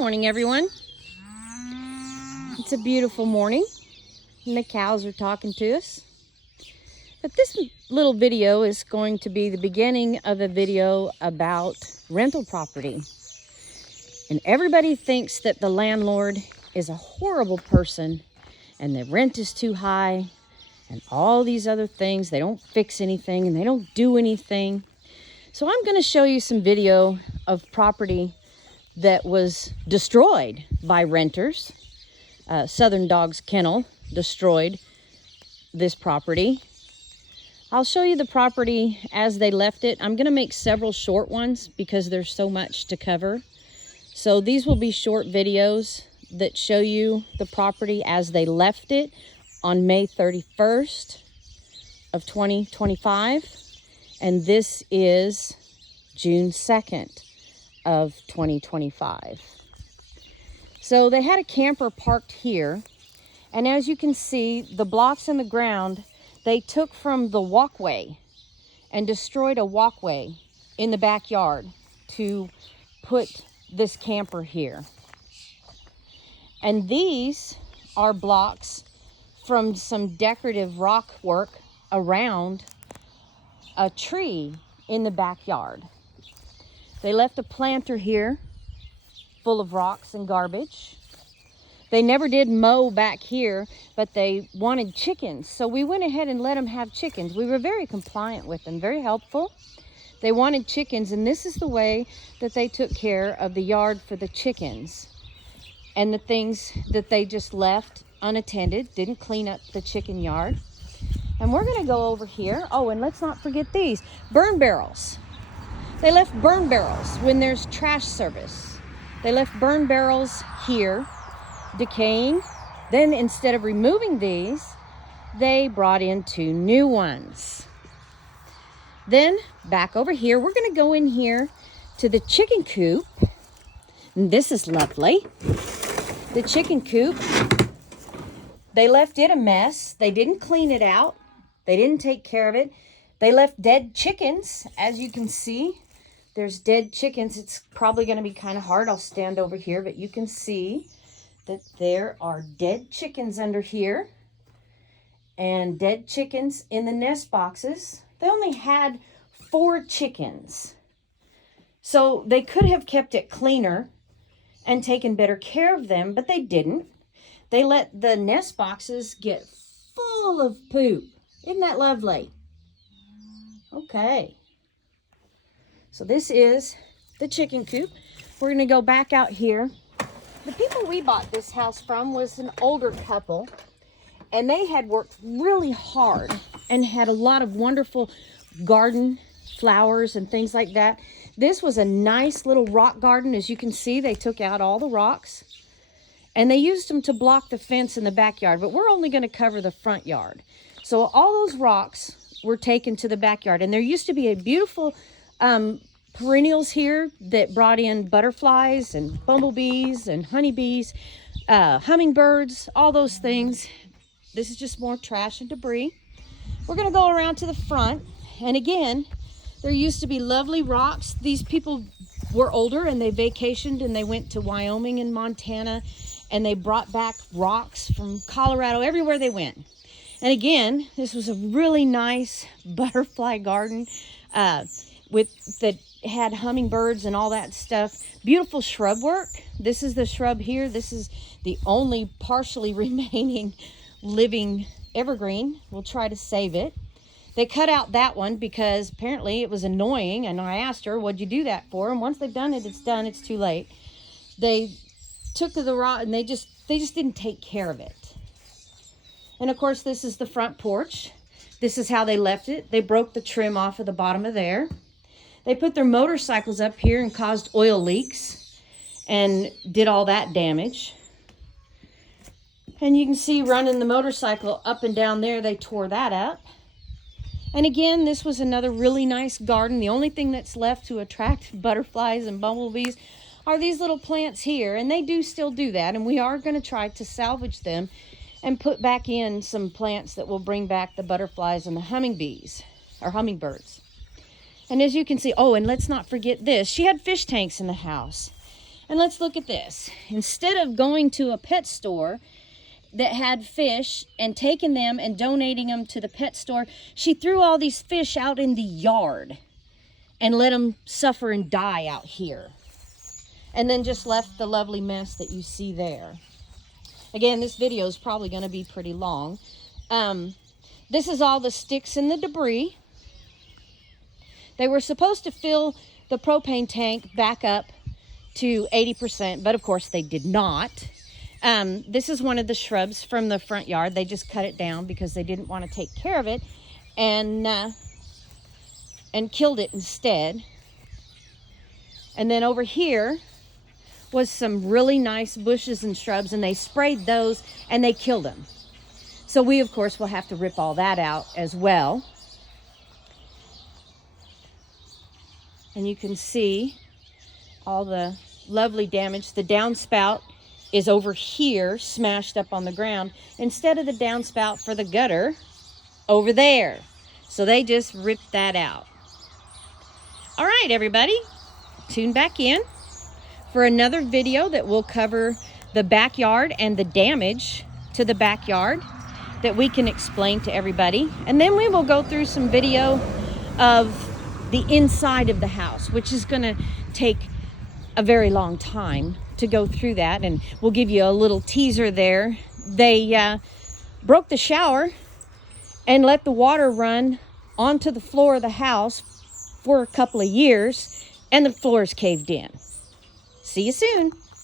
morning, everyone. It's a beautiful morning and the cows are talking to us. But this little video is going to be the beginning of a video about rental property. And everybody thinks that the landlord is a horrible person and the rent is too high and all these other things. They don't fix anything and they don't do anything. So I'm going to show you some video of property that was destroyed by renters. Southern Dogs Kennel destroyed this property. I'll show you the property as they left it. I'm going to make several short ones because there's so much to cover. So these will be short videos that show you the property as they left it on May 31st of 2025. And this is June 2nd of 2025. So they had a camper parked here. And as you can see, the blocks in the ground, they took from the walkway and destroyed a walkway in the backyard to put this camper here. And these are blocks from some decorative rock work around a tree in the backyard. They left a planter here full of rocks and garbage. They never did mow back here, but they wanted chickens. So we went ahead and let them have chickens. We were very compliant with them, very helpful. They wanted chickens, and this is the way that they took care of the yard for the chickens. And the things that they just left unattended, didn't clean up the chicken yard. And we're gonna go over here. Oh, and let's not forget these burn barrels. They left burn barrels when there's trash service. They left burn barrels here, decaying. Then instead of removing these, they brought in 2 new ones. Then back over here, we're gonna go in here to the chicken coop. And this is lovely. The chicken coop, they left it a mess. They didn't clean it out. They didn't take care of it. They left dead chickens, as you can see. There's dead chickens. It's probably going to be kind of hard. I'll stand over here, but you can see that there are dead chickens under here and dead chickens in the nest boxes. They only had 4 chickens. So they could have kept it cleaner and taken better care of them, but they didn't. They let the nest boxes get full of poop. Isn't that lovely? Okay. So this is the chicken coop. We're going to go back out here. The people we bought this house from was an older couple, and they had worked really hard and had a lot of wonderful garden flowers and things like that. This was a nice little rock garden. As you can see, they took out all the rocks and they used them to block the fence in the backyard, but we're only going to cover the front yard. So all those rocks were taken to the backyard, and there used to be a beautiful perennials here that brought in butterflies and bumblebees and honeybees, hummingbirds, all those things. This is just more trash and debris. We're going to go around to the front, and again, there used to be lovely rocks. These people were older and they vacationed and they went to Wyoming and Montana, and they brought back rocks from Colorado, everywhere they went. And again, this was a really nice butterfly garden that had hummingbirds and all that stuff. Beautiful shrub work. This is the shrub here. This is the only partially remaining living evergreen. We'll try to save it. They cut out that one because apparently it was annoying, and I asked her, what'd you do that for? And once they've done it, it's done. It's too late. They took the rock and they just didn't take care of it. And of course, this is the front porch. This is how they left it. They broke the trim off of the bottom of there. They put their motorcycles up here and caused oil leaks and did all that damage. And you can see running the motorcycle up and down there, they tore that up. And again, this was another really nice garden. The only thing that's left to attract butterflies and bumblebees are these little plants here. And they do still do that. And we are going to try to salvage them and put back in some plants that will bring back the butterflies and the hummingbirds. And as you can see, oh, and let's not forget this. She had fish tanks in the house. And let's look at this. Instead of going to a pet store that had fish and taking them and donating them to the pet store, she threw all these fish out in the yard and let them suffer and die out here. And then just left the lovely mess that you see there. Again, this video is probably going to be pretty long. This is all the sticks and the debris. They were supposed to fill the propane tank back up to 80%, but of course they did not. This is one of the shrubs from the front yard. They just cut it down because they didn't want to take care of it, and killed it instead. And then over here was some really nice bushes and shrubs, and they sprayed those and they killed them. So we of course will have to rip all that out as well. And you can see all the lovely damage. The downspout is over here, smashed up on the ground, instead of the downspout for the gutter over there. So they just ripped that out. All right, everybody, tune back in for another video that will cover the backyard and the damage to the backyard that we can explain to everybody. And then we will go through some video of the inside of the house, which is going to take a very long time to go through that, and we'll give you a little teaser there. They broke the shower and let the water run onto the floor of the house for a couple of years, and the floors caved in. See you soon.